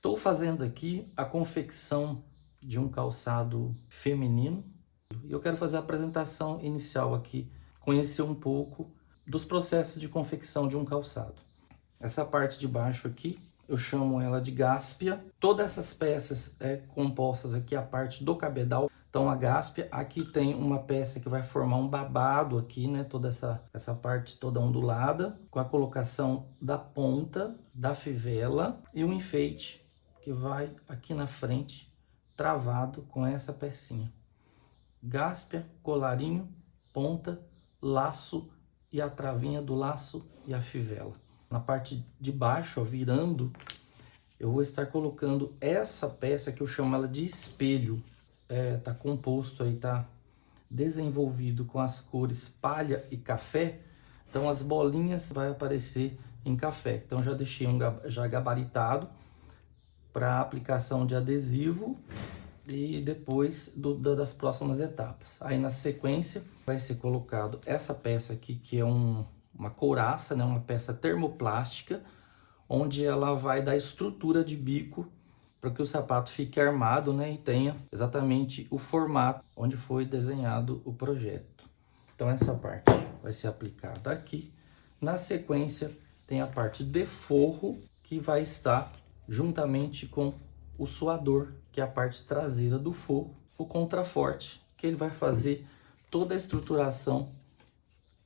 Estou fazendo aqui a confecção de um calçado feminino e eu quero fazer a apresentação inicial aqui, conhecer um pouco dos processos de confecção de um calçado. Essa parte de baixo aqui, eu chamo ela de gáspia. Todas essas peças compostas aqui, a parte do cabedal, então a gáspia. Aqui tem uma peça que vai formar um babado aqui, né? Toda essa parte toda ondulada, com a colocação da ponta da fivela e um enfeite que vai aqui na frente, travado com essa pecinha. Gáspia, colarinho, ponta, laço e a travinha do laço e a fivela. Na parte de baixo, ó, virando, eu vou estar colocando essa peça que eu chamo ela de espelho. Tá composto aí, tá desenvolvido com as cores palha e café. Então as bolinhas vai aparecer em café. Então já deixei já gabaritado para aplicação de adesivo e depois das próximas etapas. Aí na sequência vai ser colocado essa peça aqui, que é uma couraça, né? Uma peça termoplástica, onde ela vai dar estrutura de bico para que o sapato fique armado, né? E tenha exatamente o formato onde foi desenhado o projeto. Então essa parte vai ser aplicada aqui. Na sequência tem a parte de forro, que vai estar juntamente com o suador, que é a parte traseira do forro, o contraforte, que ele vai fazer toda a estruturação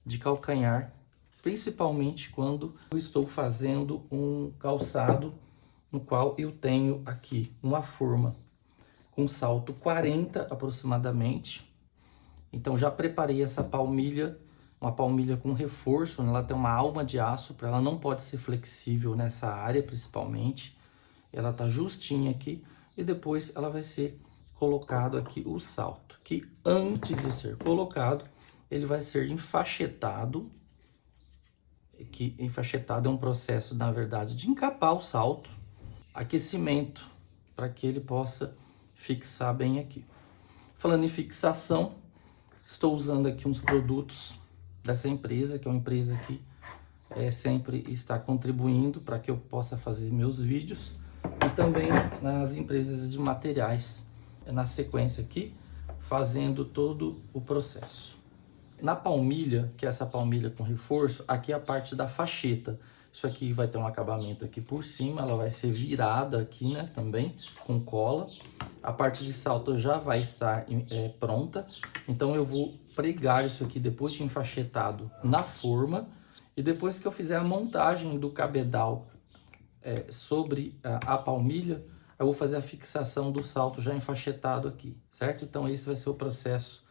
de calcanhar, principalmente quando eu estou fazendo um calçado no qual eu tenho aqui uma forma com salto 40 aproximadamente. Então já preparei essa palmilha, uma palmilha com reforço, né? Ela tem uma alma de aço, ela não pode ser flexível nessa área principalmente. Ela tá justinha aqui e depois ela vai ser colocado aqui o salto, que antes de ser colocado, ele vai ser enfaixetado. Que enfaixetado é um processo, na verdade, de encapar o salto, aquecimento, para que ele possa fixar bem aqui. Falando em fixação, estou usando aqui uns produtos dessa empresa, que é uma empresa que sempre está contribuindo para que eu possa fazer meus vídeos, e também nas empresas de materiais, na sequência aqui, fazendo todo o processo. Na palmilha, que é essa palmilha com reforço, aqui é a parte da facheta. Isso aqui vai ter um acabamento aqui por cima, ela vai ser virada aqui, né, também, com cola. A parte de salto já vai estar pronta, então eu vou pregar isso aqui depois de enfaixetado na forma, e depois que eu fizer a montagem do cabedal sobre a palmilha, eu vou fazer a fixação do salto já enfaixetado aqui, certo? Então esse vai ser o processo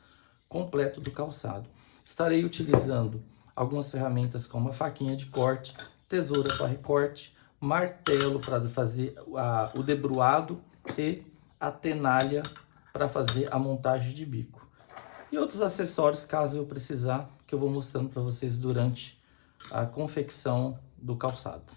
completo do calçado. Estarei utilizando algumas ferramentas como a faquinha de corte, tesoura para recorte, martelo para fazer o debruado e a tenalha para fazer a montagem de bico. E outros acessórios, caso eu precisar, que eu vou mostrando para vocês durante a confecção do calçado.